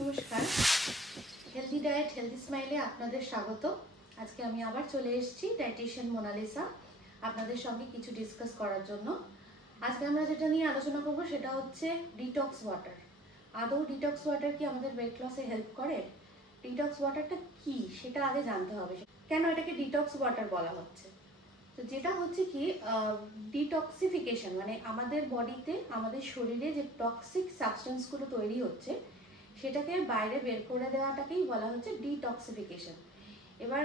নমস্কার, healthy diet healthy স্মাইলে আপনাদের স্বাগত। আজকে আমি আবার চলে এসেছি ডায়েটিশিয়ান মোনালিসা আপনাদের সঙ্গে কিছু ডিসকাস করার জন্য। আজকে আমরা যেটা নিয়ে আলোচনা করব সেটা হচ্ছে ডিটক্স ওয়াটার। আদৌ ডিটক্স ওয়াটার কি আমাদের ওয়েট লসে হেল্প করে? ডিটক্স ওয়াটারটা কি সেটা আগে জানতে হবে। কেন এটাকে ডিটক্স ওয়াটার বলা হচ্ছে? তো যেটা হচ্ছে কি, ডিটক্সিফিকেশন মানে আমাদের বডিতে, আমাদের শরীরে যে টক্সিক সাবস্টেন্সগুলো তৈরি হচ্ছে সেটাকে বাইরে বের করে দেওয়াটাকেই বলা হচ্ছে ডিটক্সিফিকেশন। এবার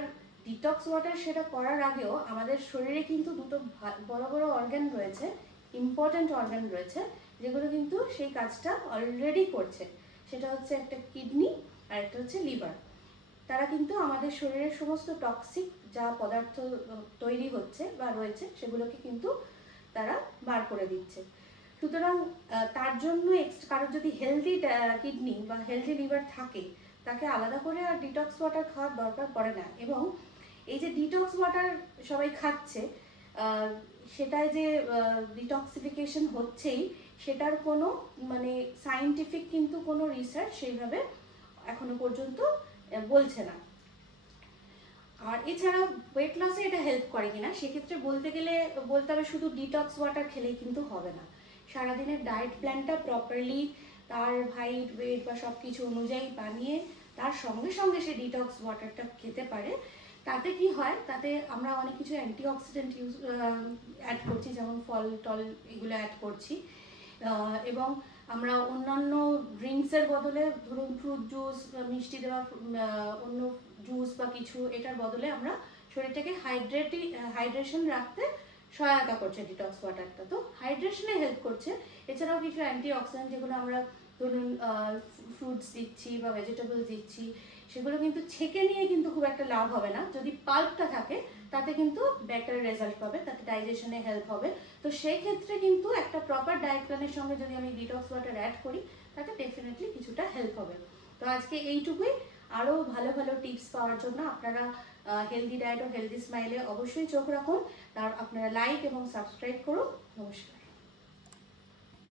ডিটক্স ওয়াটার সেটা করার আগেও আমাদের শরীরে কিন্তু দুটো বড় বড় অর্গান রয়েছে, ইম্পর্ট্যান্ট অর্গান রয়েছে, যেগুলো কিন্তু সেই কাজটা অলরেডি করছে। সেটা হচ্ছে একটা কিডনি আর একটা হচ্ছে লিভার। তারা কিন্তু আমাদের শরীরের সমস্ত টক্সিক যা পদার্থ তৈরি হচ্ছে বা রয়েছে সেগুলোকে কিন্তু তারা বার করে দিচ্ছে। সুতরাং তার জন্য কারোর যদি হেলদি কিডনি বা হেলদি লিভার থাকে, তাকে আলাদা করে আর ডিটক্স ওয়াটার খাওয়ার দরকার পড়ে না। এবং এই যে ডিটক্স ওয়াটার সবাই খাচ্ছে, সেটায় যে ডিটক্সিফিকেশন হচ্ছেই, সেটার কোনো মানে সায়েন্টিফিক কিন্তু কোনো রিসার্চ সেইভাবে এখনো পর্যন্ত বলছে না। আর এছাড়া ওয়েট লসে এটা হেল্প করে কিনা সেক্ষেত্রে বলতে হবে শুধু ডিটক্স ওয়াটার খেলেই কিন্তু হবে না। সারাদিনের ডায়েট প্ল্যানটা প্রপারলি তার হাইট ওয়েট বা সব কিছু অনুযায়ী বানিয়ে তার সঙ্গে সঙ্গে সে ডিটক্স ওয়াটারটা খেতে পারে। তাতে কি হয়, তাতে আমরা অনেক কিছু অ্যান্টিঅক্সিডেন্ট অ্যাড করছি, যেমন ফল টল এগুলো অ্যাড করছি। এবং আমরা অন্যান্য ড্রিঙ্কসের বদলে, ধরুন ফ্রুট জুস, মিষ্টি দেওয়া অন্য জুস বা কিছু, এটার বদলে আমরা শরীরটাকে হাইড্রেশন রাখতে সহায়তা করছে ডিটক্স ওয়াটারটা। তো হাইড্রেশনে হেল্প করছে। এছাড়াও কিছু অ্যান্টিঅক্সিডেন্ট যেগুলো আমরা ধরুন ফ্রুটস দিচ্ছি বা ভেজিটেবল দিচ্ছি, সেগুলো কিন্তু ছেঁকে নিয়ে কিন্তু খুব একটা লাভ হবে না। যদি পাল্পটা থাকে তাতে কিন্তু বেটার রেজাল্ট পাবে, তাতে ডাইজেশনে হেল্প হবে। তো সেই ক্ষেত্রে কিন্তু একটা প্রপার ডায়েট প্ল্যানের সঙ্গে যদি আমি ডিটক্স ওয়াটার অ্যাড করি, তাতে ডেফিনেটলি কিছুটা হেল্প হবে। তো আজকে এইটুকুই। আরও ভালো ভালো টিপস পাওয়ার জন্য আপনারা হেলদি ডায়েট ও হেলদি স্মাইলে অবশ্যই চোখ রাখুন। আর আপনারা লাইক এবং সাবস্ক্রাইব করুন। নমস্কার।